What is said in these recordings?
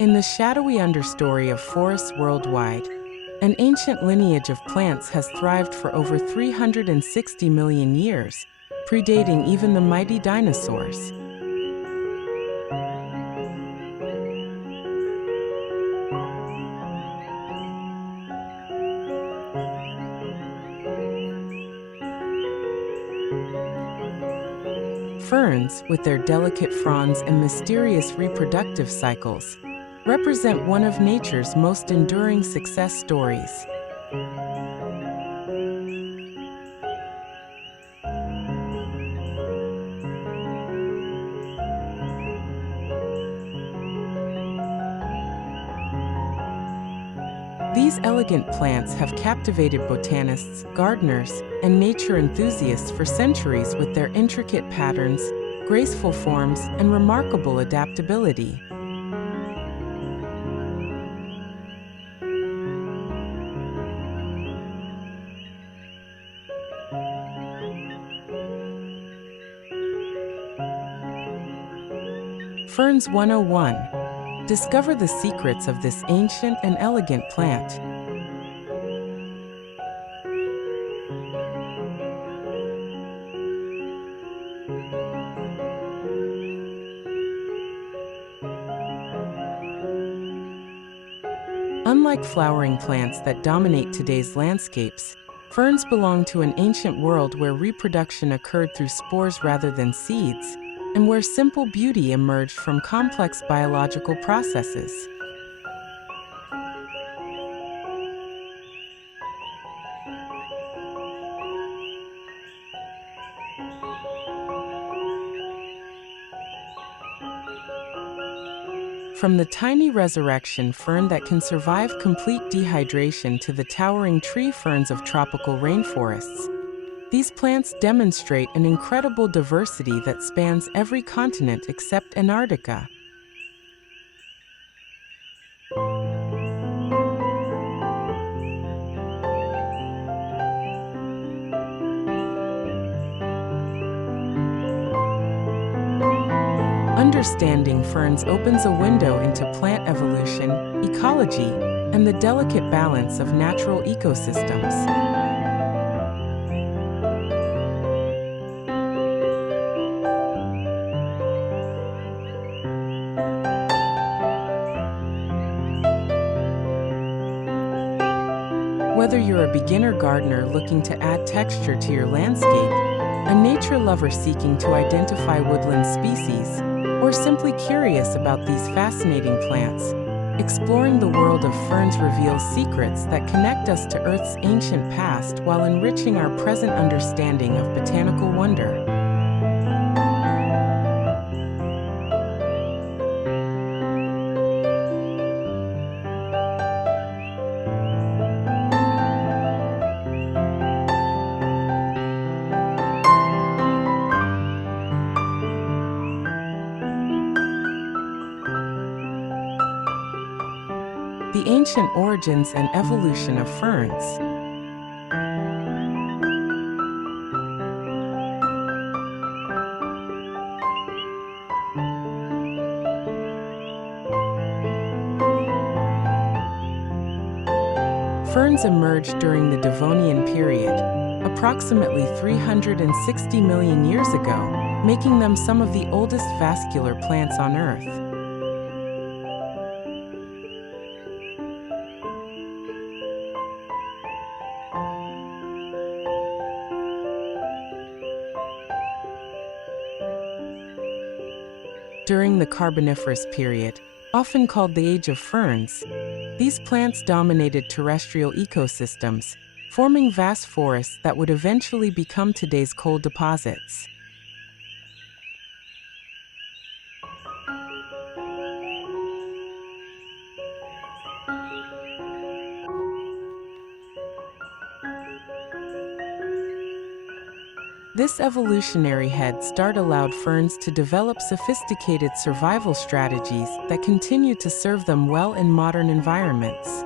In the shadowy understory of forests worldwide, an ancient lineage of plants has thrived for over 360 million years, predating even the mighty dinosaurs. Ferns, with their delicate fronds and mysterious reproductive cycles, represent one of nature's most enduring success stories. These elegant plants have captivated botanists, gardeners, and nature enthusiasts for centuries with their intricate patterns, graceful forms, and remarkable adaptability. Ferns 101. Discover the secrets of this ancient and elegant plant. Unlike flowering plants that dominate today's landscapes, ferns belong to an ancient world where reproduction occurred through spores rather than seeds, and where simple beauty emerged from complex biological processes. From the tiny resurrection fern that can survive complete dehydration to the towering tree ferns of tropical rainforests, these plants demonstrate an incredible diversity that spans every continent except Antarctica. Understanding ferns opens a window into plant evolution, ecology, and the delicate balance of natural ecosystems. Whether you're a beginner gardener looking to add texture to your landscape, a nature lover seeking to identify woodland species, or simply curious about these fascinating plants, exploring the world of ferns reveals secrets that connect us to Earth's ancient past while enriching our present understanding of botanical wonder. The ancient origins and evolution of ferns. Ferns emerged during the Devonian period, approximately 360 million years ago, making them some of the oldest vascular plants on Earth. During the Carboniferous period, often called the Age of Ferns, these plants dominated terrestrial ecosystems, forming vast forests that would eventually become today's coal deposits. This evolutionary head start allowed ferns to develop sophisticated survival strategies that continue to serve them well in modern environments.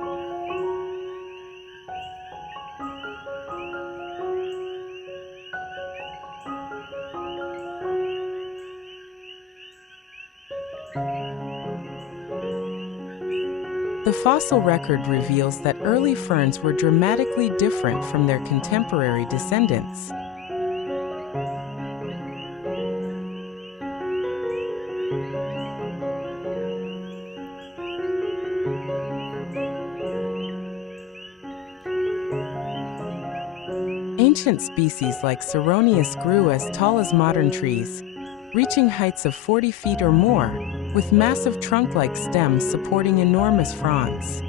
The fossil record reveals that early ferns were dramatically different from their contemporary descendants. Ancient species like Ceronius grew as tall as modern trees, reaching heights of 40 feet or more, with massive trunk-like stems supporting enormous fronds.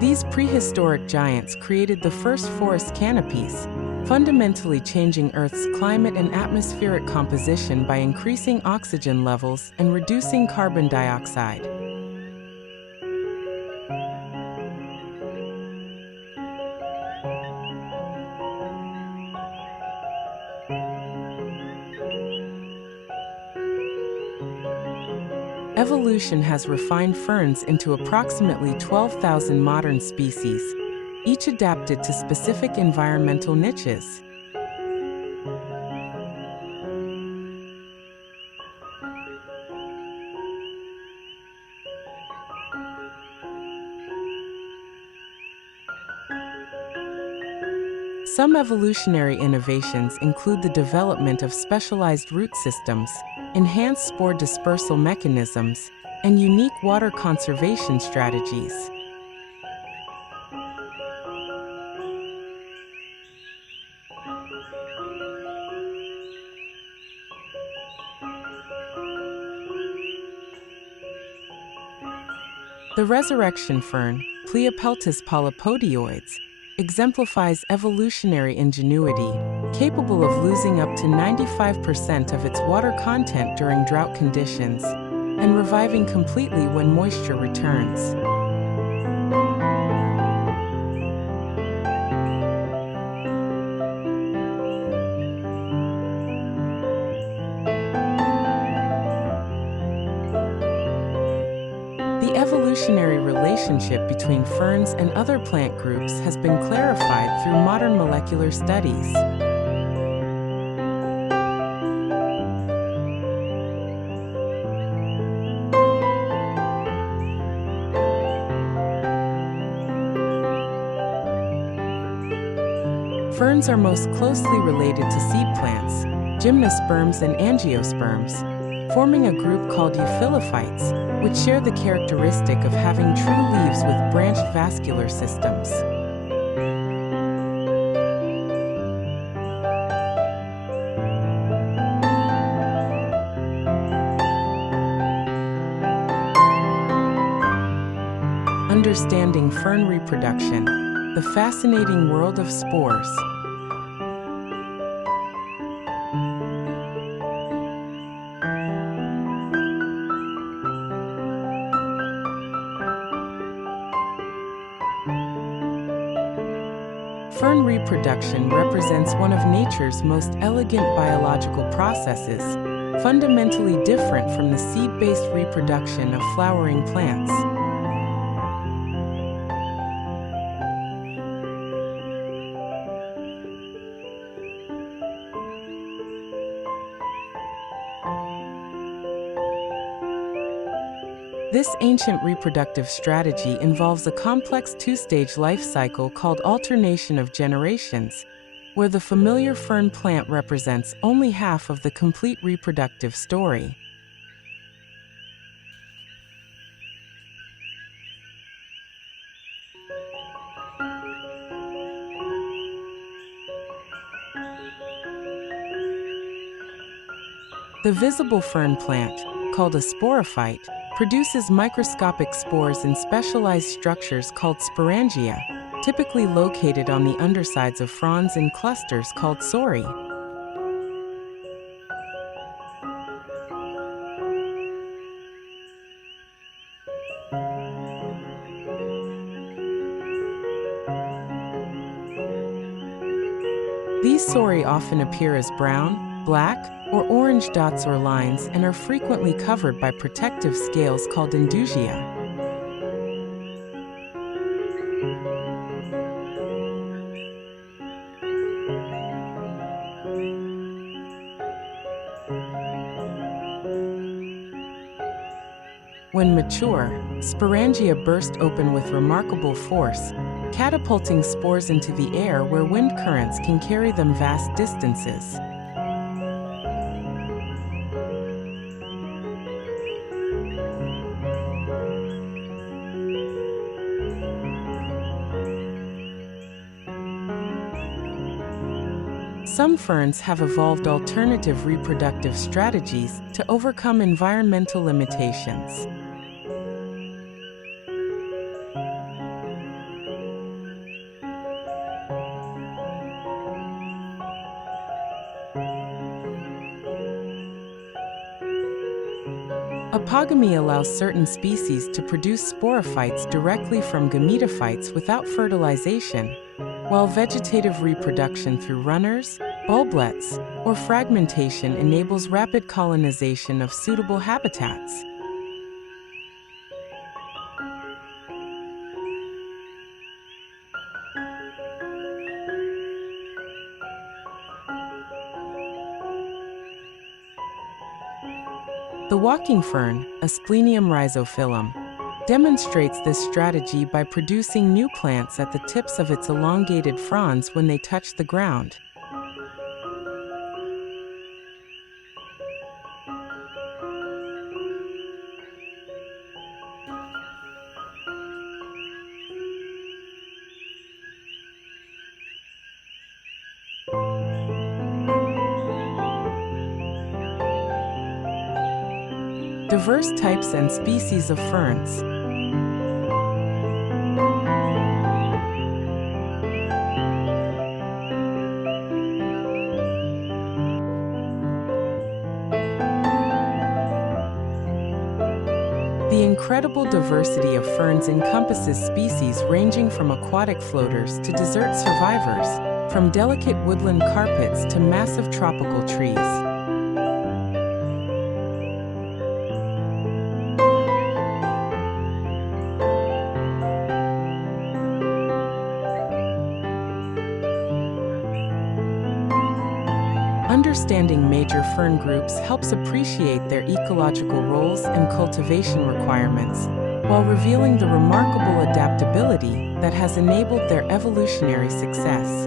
These prehistoric giants created the first forest canopies, fundamentally changing Earth's climate and atmospheric composition by increasing oxygen levels and reducing carbon dioxide. Evolution has refined ferns into approximately 12,000 modern species, each adapted to specific environmental niches. Some evolutionary innovations include the development of specialized root systems, enhanced spore dispersal mechanisms, and unique water conservation strategies. The resurrection fern, Pleopeltis polypodioides, exemplifies evolutionary ingenuity, capable of losing up to 95% of its water content during drought conditions, and reviving completely when moisture returns. The evolutionary relationship between ferns and other plant groups has been clarified through modern molecular studies. Ferns are most closely related to seed plants, gymnosperms and angiosperms, forming a group called euphylophytes, which share the characteristic of having true leaves with branched vascular systems. Understanding fern reproduction, the fascinating world of spores. Fern reproduction represents one of nature's most elegant biological processes, fundamentally different from the seed-based reproduction of flowering plants. This ancient reproductive strategy involves a complex two-stage life cycle called alternation of generations, where the familiar fern plant represents only half of the complete reproductive story. The visible fern plant, called a sporophyte, produces microscopic spores in specialized structures called sporangia, typically located on the undersides of fronds in clusters called sori. These sori often appear as brown, black, or orange dots or lines and are frequently covered by protective scales called indusia. When mature, sporangia burst open with remarkable force, catapulting spores into the air where wind currents can carry them vast distances. Some ferns have evolved alternative reproductive strategies to overcome environmental limitations. Apogamy allows certain species to produce sporophytes directly from gametophytes without fertilization, while vegetative reproduction through runners, bulblets, or fragmentation enables rapid colonization of suitable habitats. The walking fern, Asplenium rhizophyllum, demonstrates this strategy by producing new plants at the tips of its elongated fronds when they touch the ground. Diverse types and species of ferns. The incredible diversity of ferns encompasses species ranging from aquatic floaters to desert survivors, from delicate woodland carpets to massive tropical trees. Understanding major fern groups helps appreciate their ecological roles and cultivation requirements, while revealing the remarkable adaptability that has enabled their evolutionary success.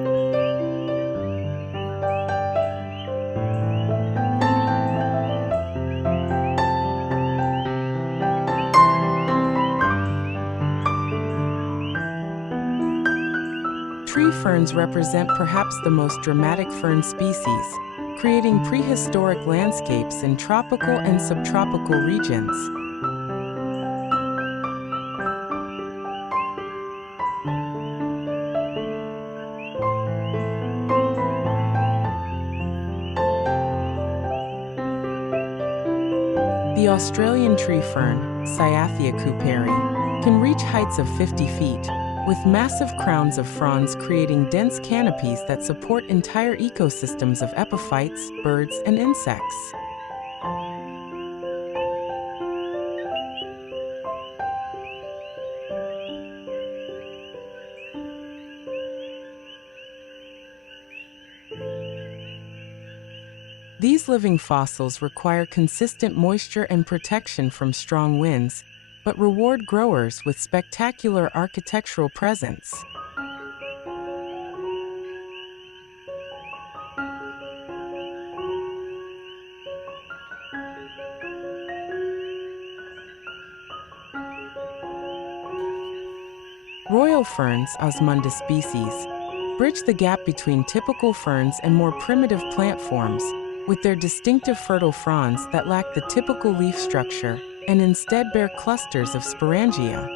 Tree ferns represent perhaps the most dramatic fern species, creating prehistoric landscapes in tropical and subtropical regions. The Australian tree fern, Cyathea cooperi, can reach heights of 50 feet, with massive crowns of fronds creating dense canopies that support entire ecosystems of epiphytes, birds, and insects. These living fossils require consistent moisture and protection from strong winds, but reward growers with spectacular architectural presence. Royal ferns, Osmunda species, bridge the gap between typical ferns and more primitive plant forms, with their distinctive fertile fronds that lack the typical leaf structure and instead bear clusters of sporangia.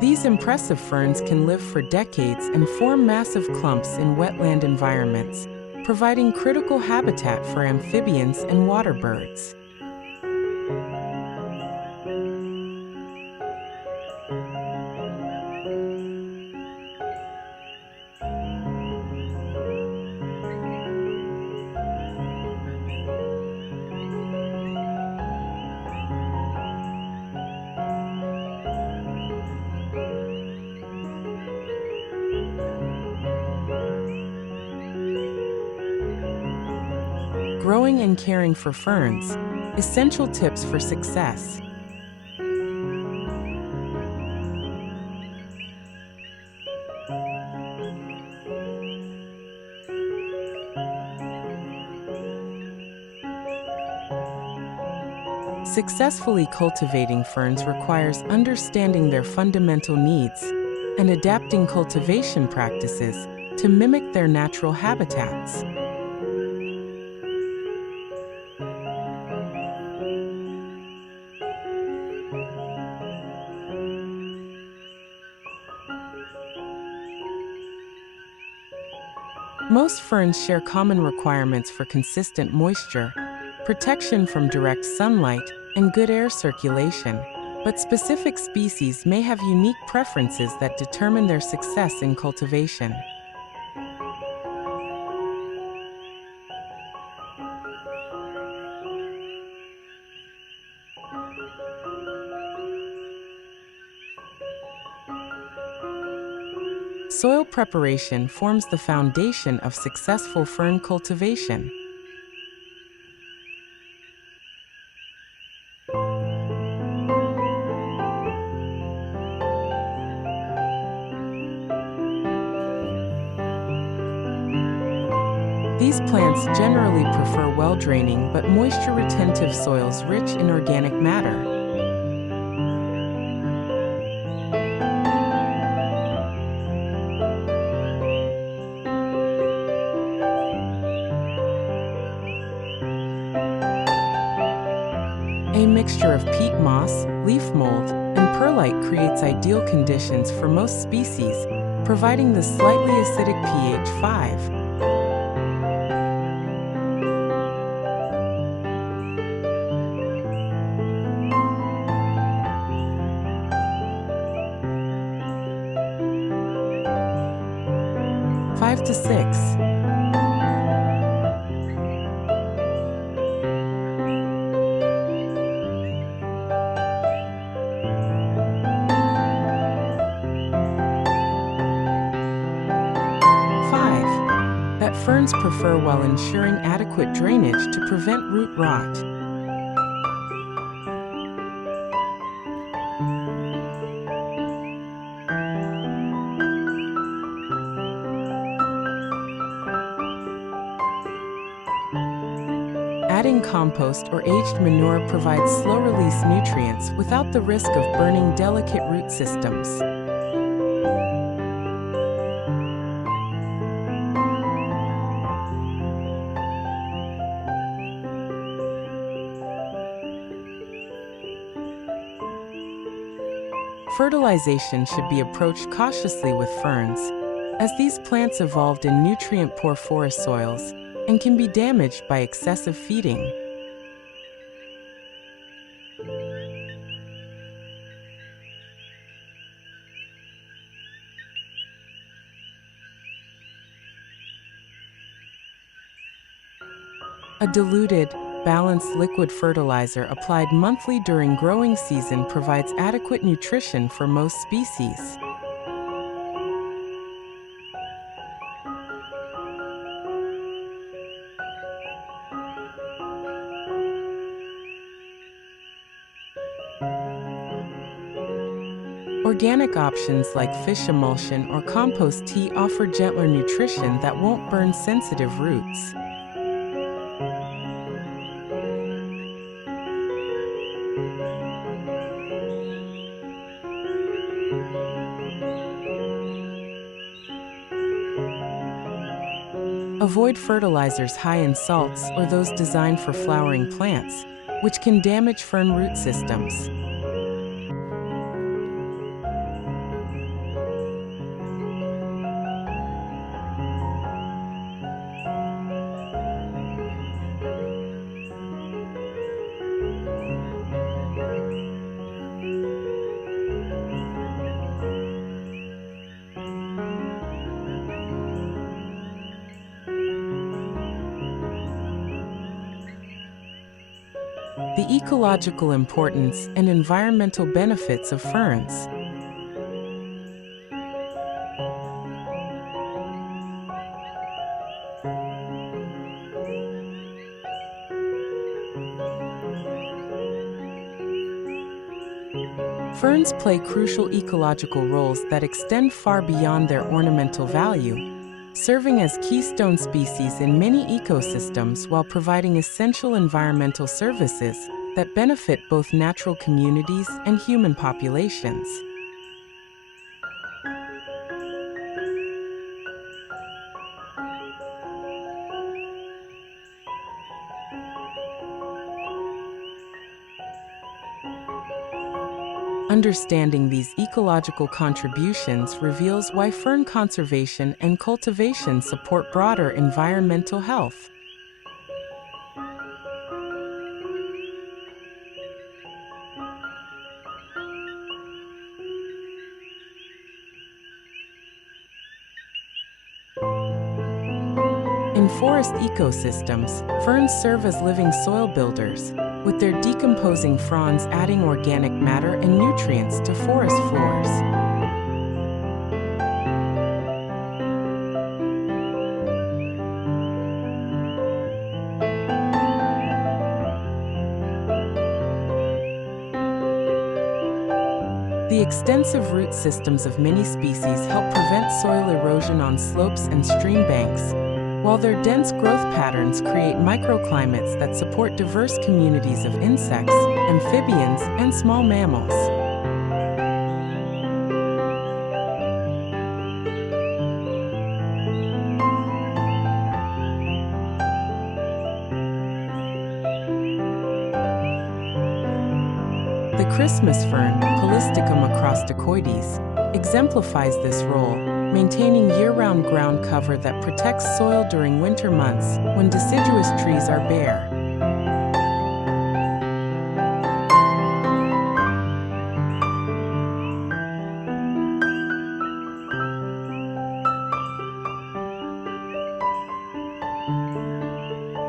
These impressive ferns can live for decades and form massive clumps in wetland environments, providing critical habitat for amphibians and water birds. growing and caring for ferns, essential tips for success. Successfully cultivating ferns requires understanding their fundamental needs and adapting cultivation practices to mimic their natural habitats. Most ferns share common requirements for consistent moisture, protection from direct sunlight, and good air circulation, but specific species may have unique preferences that determine their success in cultivation. Soil preparation forms the foundation of successful fern cultivation. These plants generally prefer well-draining but moisture-retentive soils rich in organic matter. A mixture of peat moss, leaf mold, and perlite creates ideal conditions for most species, providing the slightly acidic pH 5. Five to 6. That ferns prefer while ensuring adequate drainage to prevent root rot. Adding compost or aged manure provides slow-release nutrients without the risk of burning delicate root systems. Fertilization should be approached cautiously with ferns, as these plants evolved in nutrient-poor forest soils and can be damaged by excessive feeding. A diluted, balanced liquid fertilizer applied monthly during growing season provides adequate nutrition for most species. Organic options like fish emulsion or compost tea offer gentler nutrition that won't burn sensitive roots. Avoid fertilizers high in salts or those designed for flowering plants, which can damage fern root systems. The ecological importance and environmental benefits of ferns. Ferns play crucial ecological roles that extend far beyond their ornamental value, serving as keystone species in many ecosystems while providing essential environmental services that benefit both natural communities and human populations. Understanding these ecological contributions reveals why fern conservation and cultivation support broader environmental health. In forest ecosystems, ferns serve as living soil builders, with their decomposing fronds adding organic matter and nutrients to forest floors. The extensive root systems of many species help prevent soil erosion on slopes and stream banks, while their dense growth patterns create microclimates that support diverse communities of insects, amphibians, and small mammals. The Christmas fern, Polystichum acrosticoides, exemplifies this role, maintaining year-round ground cover that protects soil during winter months when deciduous trees are bare.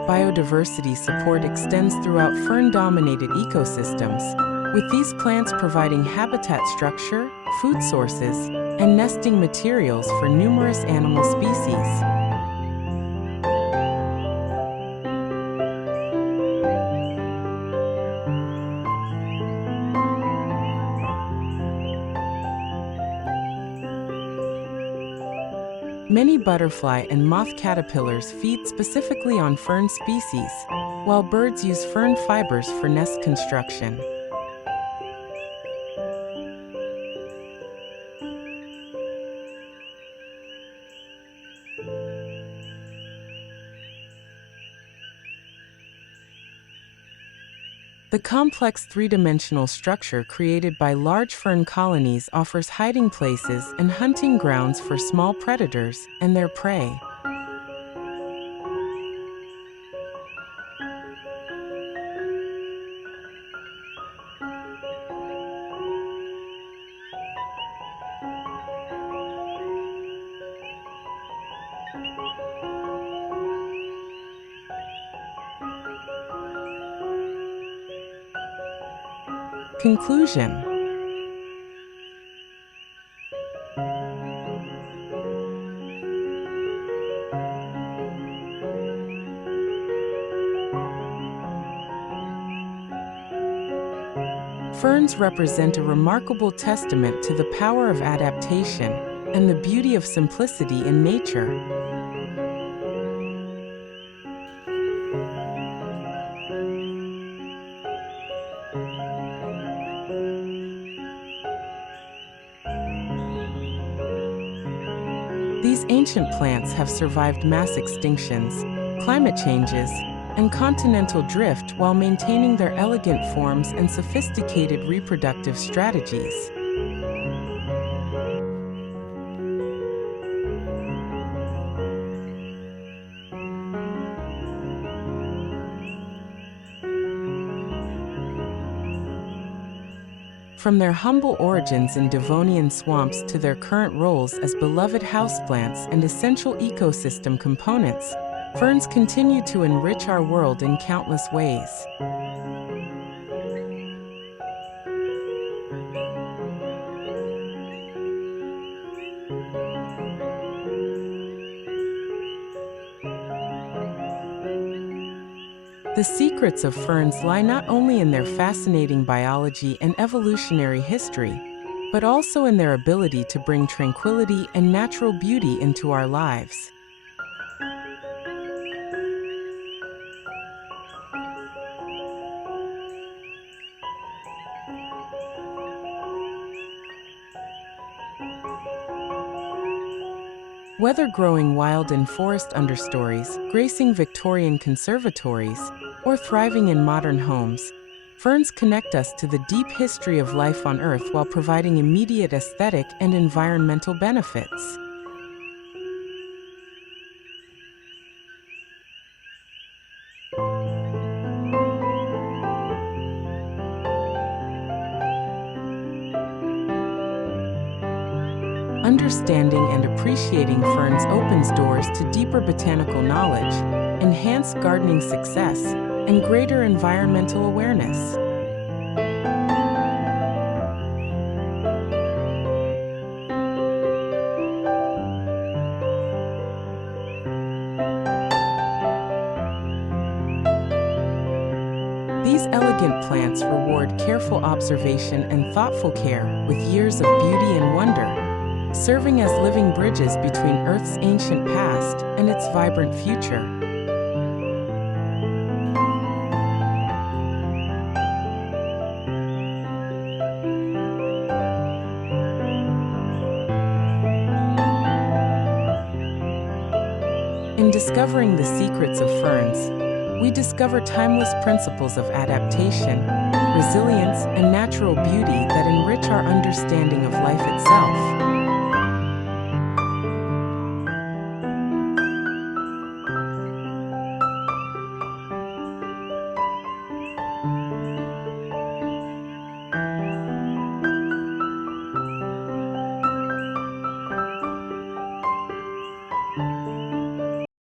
Biodiversity support extends throughout fern-dominated ecosystems, with these plants providing habitat structure, food sources, and nesting materials for numerous animal species. Many butterfly and moth caterpillars feed specifically on fern species, while birds use fern fibers for nest construction. The complex three-dimensional structure created by large fern colonies offers hiding places and hunting grounds for small predators and their prey. Conclusion. Ferns represent a remarkable testament to the power of adaptation and the beauty of simplicity in nature. These ancient plants have survived mass extinctions, climate changes, and continental drift while maintaining their elegant forms and sophisticated reproductive strategies. From their humble origins in Devonian swamps to their current roles as beloved houseplants and essential ecosystem components, ferns continue to enrich our world in countless ways. The secrets of ferns lie not only in their fascinating biology and evolutionary history, but also in their ability to bring tranquility and natural beauty into our lives. Whether growing wild in forest understories, gracing Victorian conservatories, or thriving in modern homes, ferns connect us to the deep history of life on Earth while providing immediate aesthetic and environmental benefits. Understanding and appreciating ferns opens doors to deeper botanical knowledge, enhanced gardening success, and greater environmental awareness. These elegant plants reward careful observation and thoughtful care, with years of beauty and wonder, serving as living bridges between Earth's ancient past and its vibrant future. In discovering the secrets of ferns, we discover timeless principles of adaptation, resilience, and natural beauty that enrich our understanding of life itself.